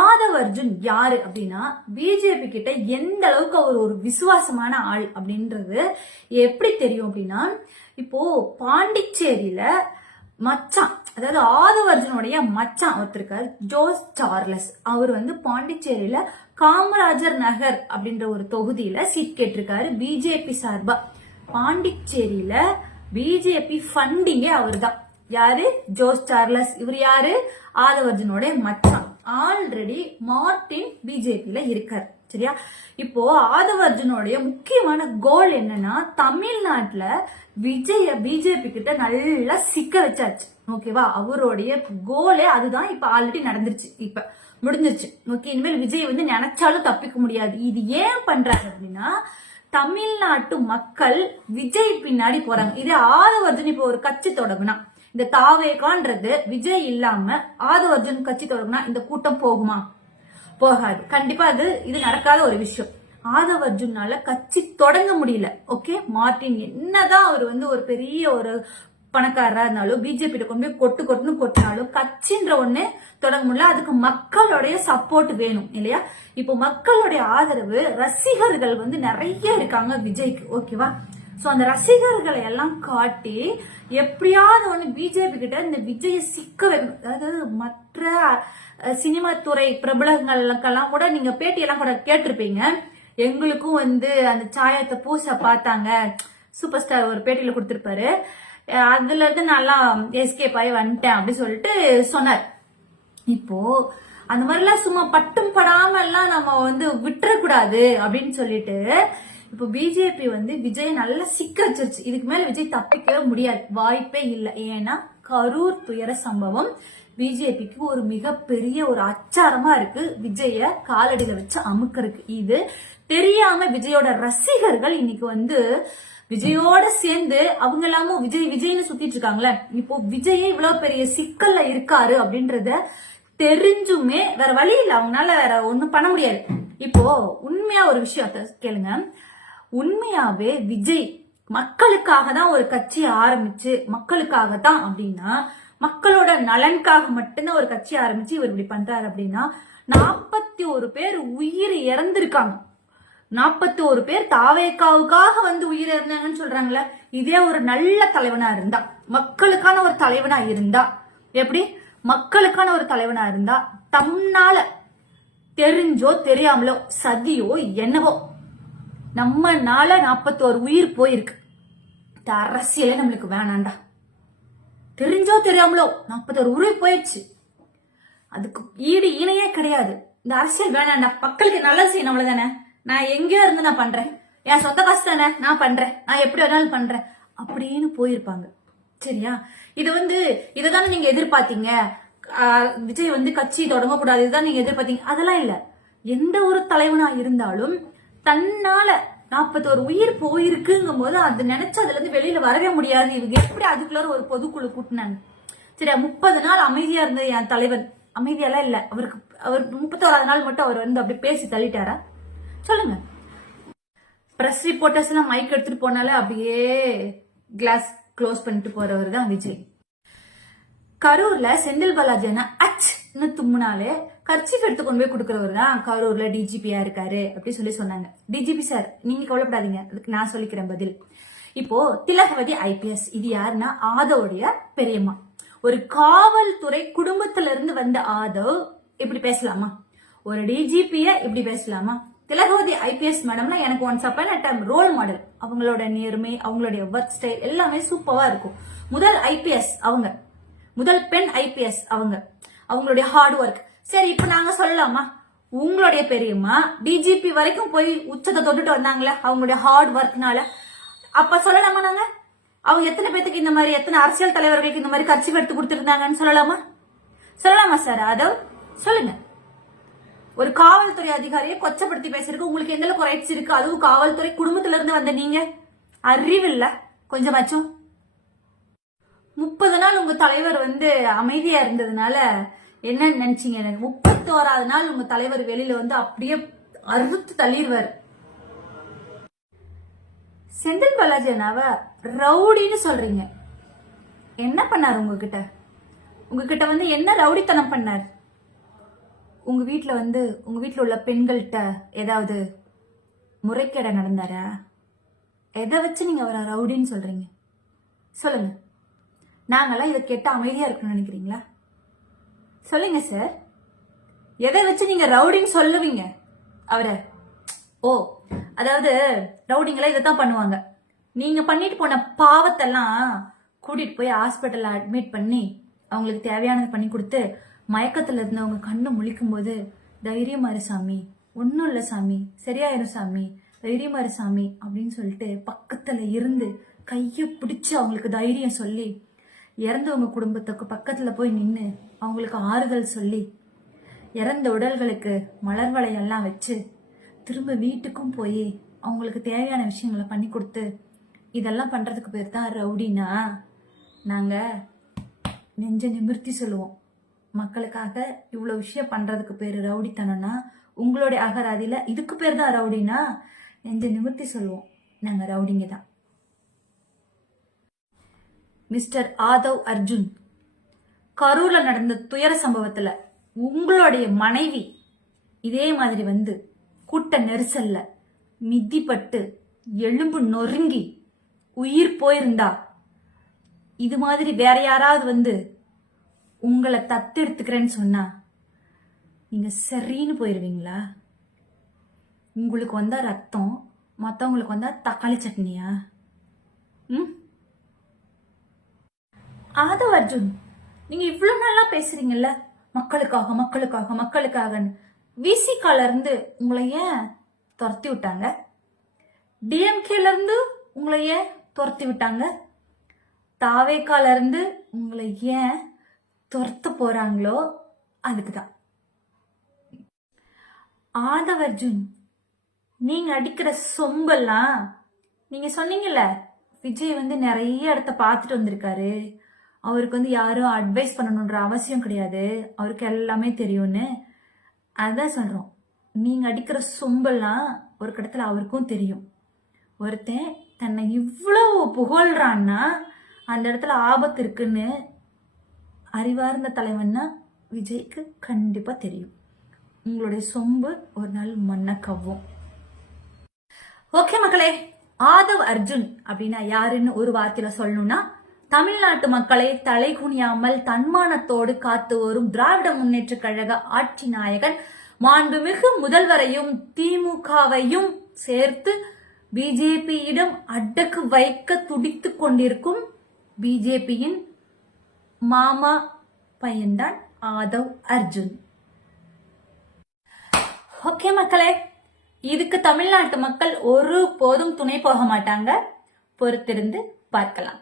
ஆதவ் அர்ஜுன் யாரு அப்படின்னா பிஜேபி கிட்ட எந்த அளவுக்கு அவர் ஒரு விசுவாசமான ஆள் அப்படின்றது எப்படி தெரியும் அப்படின்னா இப்போ பாண்டிச்சேரியில மச்சான் அதாவது ஆதவர்ஜுனுடைய மச்சான் ஒருத்தருக்கார் ஜோஸ் சார்லஸ். அவர் வந்து பாண்டிச்சேரியில காமராஜர் நகர் அப்படின்ற ஒரு தொகுதியில சீட் கேட்டிருக்காரு பிஜேபி சார்பா. பாண்டிச்சேரியில பிஜேபி ஃபண்டிங்கே அவர்தான். யாரு? Jose Charles. இவர் யாரு? ஆதவர்ஜுனுடைய மச்சான். ஆல்ரெடி மார்டின் பிஜேபியில இருக்கார் சரியா? இப்போ ஆதவர்ஜுனோடைய முக்கியமான கோல் என்னன்னா தமிழ்நாட்டுல விஜய பிஜேபி கிட்ட நல்லா சிக்க வச்சாச்சு ஓகேவா? அவருடைய கோலே அதுதான் இப்ப ஆல்ரெடி நடந்துருச்சு இப்ப முடிஞ்சிருச்சு ஓகே? இனிமேல் விஜய் வந்து நினைச்சாலும் தப்பிக்க முடியாது. இது ஏன் பண்றாங்க அப்படின்னா தமிழ்நாட்டு மக்கள் விஜய் பின்னாடி போறாங்க. இது ஆதவர்ஜுன் இப்போ ஒரு கட்சி தொடங்குனா. இந்த தாவேகான்றது விஜய் இல்லாம ஆதவர்ஜுன் கட்சி தொடங்குனா இந்த கூட்டம் போகுமா? போகாது. கண்டிப்பா அது இது நடக்காத ஒரு விஷயம். ஆதவ் அர்ஜுனால கட்சி தொடங்க முடியல ஓகே மார்டின் என்னதான் அவர் வந்து ஒரு பெரிய ஒரு பணக்காரரா இருந்தாலும் பிஜேபி கொண்டு போய் கொட்டு கொட்டுன்னு கொட்டினாலும் கட்சின்ற ஒண்ணு தொடங்க முடியல. அதுக்கு மக்களுடைய சப்போர்ட் வேணும் இல்லையா? இப்போ மக்களுடைய ஆதரவு ரசிகர்கள் வந்து நிறைய இருக்காங்க விஜய்க்கு ஓகேவா சோ அந்த ரசிகர்களை எல்லாம் காட்டி எப்படியாவது ஒண்ணு பிஜேபி கிட்ட இந்த விஜயை சிக்க வைக்கணும். அதாவது மற்ற சினிமா துறை பிரபலங்களுக்கெல்லாம் கூட நீங்க பேட்டியெல்லாம் கூட கேட்டிருப்பீங்க. எங்களுக்கும் வந்து அந்த சாயத்தை பூச பார்த்தாங்க. சூப்பர் ஸ்டார் ஒரு பேட்டியில கொடுத்துருப்பாரு. அதுல இருந்து நல்லா எஸ்கேப் ஆகி வந்துட்டேன் அப்படின்னு சொல்லிட்டு சொன்னார். இப்போ அந்த மாதிரிலாம் சும்மா பட்டும் படாம எல்லாம் நம்ம வந்து விட்டுறக்கூடாது அப்படின்னு சொல்லிட்டு இப்போ பிஜேபி வந்து விஜய் நல்லா சிக்க வச்சிருச்சு. இதுக்கு மேல விஜய் தப்பிக்கவே முடியாது. வாய்ப்பே இல்லை. ஏன்னா கரூர் துயர சம்பவம் பிஜேபிக்கு ஒரு மிகப்பெரிய ஒரு அச்சாரமா இருக்கு. விஜய காலடியில வச்சு அமுக்கிறதுக்கு. இது தெரியாம விஜயோட ரசிகர்கள் இன்னைக்கு வந்து விஜயோட சேர்ந்து அவங்க எல்லாமும் விஜய் விஜய்னு சுத்திட்டு இருக்காங்களே. இப்போ விஜயே இவ்வளவு பெரிய சிக்கல்ல இருக்காரு அப்படின்றத தெரிஞ்சுமே வேற வழி இல்ல. அவங்களால வேற ஒண்ணும் பண்ண முடியாது. இப்போ உண்மையா ஒரு விஷயத்த கேளுங்க. உண்மையாவே விஜய் மக்களுக்காக தான் ஒரு கட்சியை ஆரம்பிச்சு மக்களுக்காக தான் அப்படின்னா மக்களோட நலனுக்காக மட்டும்தான் ஒரு கட்சி ஆரம்பிச்சு இவர் இப்படி பண்றாரு அப்படின்னா நாற்பத்தி ஒரு பேர் உயிர் இறந்திருக்காங்க. நாற்பத்தி ஒரு பேர் தாவேக்காவுக்காக வந்து உயிர் இறந்தாங்கன்னு சொல்றாங்களே இதே ஒரு நல்ல தலைவனா இருந்தா மக்களுக்கான ஒரு தலைவனா இருந்தா எப்படி? மக்களுக்கான ஒரு தலைவனா இருந்தா தம்னால தெரிஞ்சோ தெரியாமலோ சதியோ என்னவோ நம்மனால நாற்பத்தோரு உயிர் போயிருக்கு. இந்த அரசியலே நம்மளுக்கு வேணாண்டா தெரிஞ்சோ தெரியாமலோ நாற்பத்தோரு உயிர் போயிடுச்சு. அதுக்கு ஈடு இணையே கிடையாது. இந்த அரசியல் வேணாண்டா மக்களுக்கு நல்லது செய்யணும் அவ்வளவுதானே? நான் எங்கேயோ இருந்து நான் பண்றேன். என் சொந்த காசு தானே? நான் பண்றேன். நான் எப்படி வேணாலும் பண்றேன். அப்படின்னு போயிருப்பாங்க. சரியா? இது வந்து இதுதானே நீங்க எதிர்பார்த்தீங்க. விஜய் வந்து கட்சி தொடங்கக்கூடாது. இதுதான் நீங்க எதிர்பார்த்தீங்க. அதெல்லாம் இல்ல. எந்த ஒரு தலைவனா இருந்தாலும் தன்னால நாற்பத்தோரு உயிர் போயிருக்குங்கும் போது அது நினைச்சு அதுல இருந்து வெளியில வரவே முடியாது. இவங்க எப்படி அதுக்குள்ள ஒரு பொதுக்குழு கூட்டினாங்க? சரி முப்பது நாள் அமைதியா இருந்த என் தலைவன். அமைதியெல்லாம் இல்ல. அவருக்கு அவர் முப்பத்தோராது நாள் மட்டும் அவர் வந்து அப்படி பேசி தள்ளிட்டாரா? சொல்லுங்க. பிரஸ் ரிப்போர்ட்டர்ஸ் எல்லாம் மைக் எடுத்துட்டு போனாலே அப்படியே கிளாஸ் க்ளோஸ் பண்ணிட்டு போறவர் தான் விஜய். கரூர்ல செந்தில் பாலாஜினா அச்னு தும்முனாலே கர்ச்சிஃப் எடுத்து கொண்டு போய் கொடுக்கறவர் தான் கரூர்ல டிஜிபியா இருக்காரு அப்படின்னு சொல்லி சொன்னாங்க. டிஜிபி சார் நீங்க கவலைப்படாதீங்க. அதுக்கு நான் சொல்லிக்கிறேன் பதில். இப்போ திலகவதி ஐபிஎஸ் இது யாருன்னா ஆதவுடைய பெரியம்மா. ஒரு காவல்துறை குடும்பத்துல இருந்து வந்த ஆதவ் இப்படி பேசலாமா? ஒரு டிஜிபிய இப்படி பேசலாமா? திலகவதி ஐபிஎஸ் மேடம்னா எனக்கு once upon a time role model அவங்களோட நேர்மை அவங்களுடைய ஒர்க் ஸ்டைல் எல்லாமே சூப்பரா இருக்கும். முதல் ஐபிஎஸ் அவங்க. முதல் பெண் ஐபிஎஸ் அவங்க. அவங்களுடைய ஹார்ட் ஒர்க் சரி இப்ப நாங்க சொல்லலாமா? உங்களுடைய பெரியம்மா டிஜிபி வரைக்கும் போய் உச்சத்தை தொட்டுட்டு வந்தாங்களே அவங்களுடைய ஹார்ட் ஒர்க்னால அப்ப சொல்லலாமா நாங்க? அவங்க எத்தனை பேத்துக்கு இந்த மாதிரி எத்தனை அரசியல் தலைவர்களுக்கு இந்த மாதிரி கட்சி எடுத்து கொடுத்துருந்தாங்கன்னு சொல்லலாமா? சொல்லலாமா சார் அதவ் சொல்லுங்க. ஒரு காவல்துறை அதிகாரியை கொச்சப்படுத்தி பேசுறதுக்கு உங்களுக்கு எந்த அளவுக்கு ரைட்ஸ் இருக்கு? அதுவும் காவல்துறை குடும்பத்துல இருந்து வந்த நீங்க? அறிவில்ல கொஞ்சமாச்சும். முப்பது நாள் உங்க தலைவர் வந்து அமைதியா இருந்ததுனால என்ன நினைச்சீங்க முப்பத்தோராது நாள் உங்க தலைவர் வெளியில வந்து அப்படியே அறுத்து தள்ளிடுவார். செந்தில் பாலாஜி அண்ணாவ ரவுடின்னு சொல்றீங்க. என்ன பண்ணார் உங்ககிட்ட? உங்ககிட்ட வந்து என்ன ரவுடித்தனம் பண்ணார்? உங்க வீட்டில் வந்து உங்க வீட்டில் உள்ள பெண்கள்கிட்ட ஏதாவது முறைகேட நடந்தாரா? எதை வச்சு நீங்க அவரை ரவுடின்னு சொல்றீங்க? சொல்லுங்க. நாங்களாம் இதை கேட்டு அமைதியா இருக்கணும்னு நினைக்கிறீங்களா? சொல்லுங்க சார் எதை வச்சு நீங்க ரவுடின்னு சொல்லுவீங்க? அவரை ஓ அதாவது ரவுடிங்கெல்லாம் இதை தான் பண்ணுவாங்க. நீங்க பண்ணிட்டு போன பாவத்தெல்லாம் கூட்டிட்டு போய் ஹாஸ்பிட்டல்ல அட்மிட் பண்ணி அவங்களுக்கு தேவையானது பண்ணி கொடுத்து மயக்கத்துல இருந்தவங்க கண்ணு முழிக்கும் போது தைரியமாரு சாமி. ஒன்றும் இல்லை சாமி. சரியாயிரும் சாமி. தைரியமாரு சாமி. அப்படின்னு சொல்லிட்டு பக்கத்துல இருந்து கையை பிடிச்சு அவங்களுக்கு தைரியம் சொல்லி இறந்தவங்க குடும்பத்துக்கு பக்கத்துல போய் நின்று அவங்களுக்கு ஆறுதல் சொல்லி இறந்த உடல்களுக்கு மலர் வளையெல்லாம் வச்சு திரும்ப வீட்டுக்கும் போய் அவங்களுக்கு தேவையான விஷயங்களை பண்ணி கொடுத்து இதெல்லாம் பண்றதுக்கு பேர் தான் ரவுடினா? நாங்க நெஞ்ச நிமிர்த்தி சொல்லுவோம். மக்களுக்காக இவ்வளோ விஷயம் பண்றதுக்கு பேர் ரவுடித்தனம்னா உங்களுடைய அகராதியில இதுக்கு பேர் தான் ரவுடினா? நெஞ்ச நிமிர்த்தி சொல்லுவோம். நாங்க ரவுடிங்க தான். மிஸ்டர் ஆதவ் அர்ஜுன். கரூர்ல நடந்த துயர சம்பவத்துல உங்களுடைய மனைவி இதே மாதிரி வந்து கூட்ட நெரிசல்ல மிதிப்பட்டு எலும்பு நொறுங்கி உயிர் போயிருந்தா. இது மாதிரி வேற யாராவது வந்து உங்களை தத்து எடுத்துக்கிறேன்னு சொன்னா நீங்க சரின்னு போயிருவீங்களா? உங்களுக்கு வந்தா ரத்தம் மற்றவங்களுக்கு வந்தா தக்காளி சட்னியா? ம்? ஆதவ் அர்ஜுன் நீங்க இவ்வளவு நல்லா பேசுறீங்கல்ல? மக்களுக்காக மக்களுக்காக மக்களுக்காகன்னு. விசிகால இருந்து உங்களை ஏன் துரத்தி விட்டாங்க? டிஎம்கேல இருந்து உங்களை ஏன் துரத்தி விட்டாங்க? தாவேக்கால இருந்து உங்களை ஏன் துரத்த போறாங்களோ அதுக்கு தான் ஆதவ் அர்ஜுன் நீங்க அடிக்கிற சொம்பெல்லாம் நீங்க சொன்னீங்கல்ல விஜய் வந்து நிறைய இடத்த பார்த்துட்டு வந்திருக்காரு. அவருக்கு வந்து யாரும் அட்வைஸ் பண்ணணுன்ற அவசியம் கிடையாது. அவருக்கு எல்லாமே தெரியும்னு அதான் சொல்றோம். நீங்க அடிக்கிற சொம்பெல்லாம் ஒரு கடத்துல அவருக்கும் தெரியும். ஒருத்தன் தன்னை இவ்வளவு புகழ்றான்னா அந்த இடத்துல ஆபத்து இருக்குன்னு அறிவார்ந்த தலைவன்னா விஜய்க்கு கண்டிப்பா தெரியும். உங்களுடைய சொம்பு ஒரு நாள் மண்ணை கவ்வும். ஓகே மக்களே ஆதவ் அர்ஜுன் அப்படின்னா யாருன்னு ஒரு வார்த்தையில சொல்லணும்னா தமிழ்நாட்டு மக்களை தலைகுனியாமல் தன்மானத்தோடு காத்து வரும் திராவிட முன்னேற்ற கழக ஆட்சி நாயகன் மாண்புமிகு முதல்வரையும் திமுகவையும் சேர்த்து பிஜேபியிடம் அடக்கு வைக்க துடித்துக் கொண்டிருக்கும் பிஜேபியின் மாமா பையன்தான் ஆதவ் அர்ஜுன். ஓகே மக்களே இதுக்கு தமிழ்நாட்டு மக்கள் ஒரு போதும் துணை போக மாட்டாங்க. பொறுத்திருந்து பார்க்கலாம்.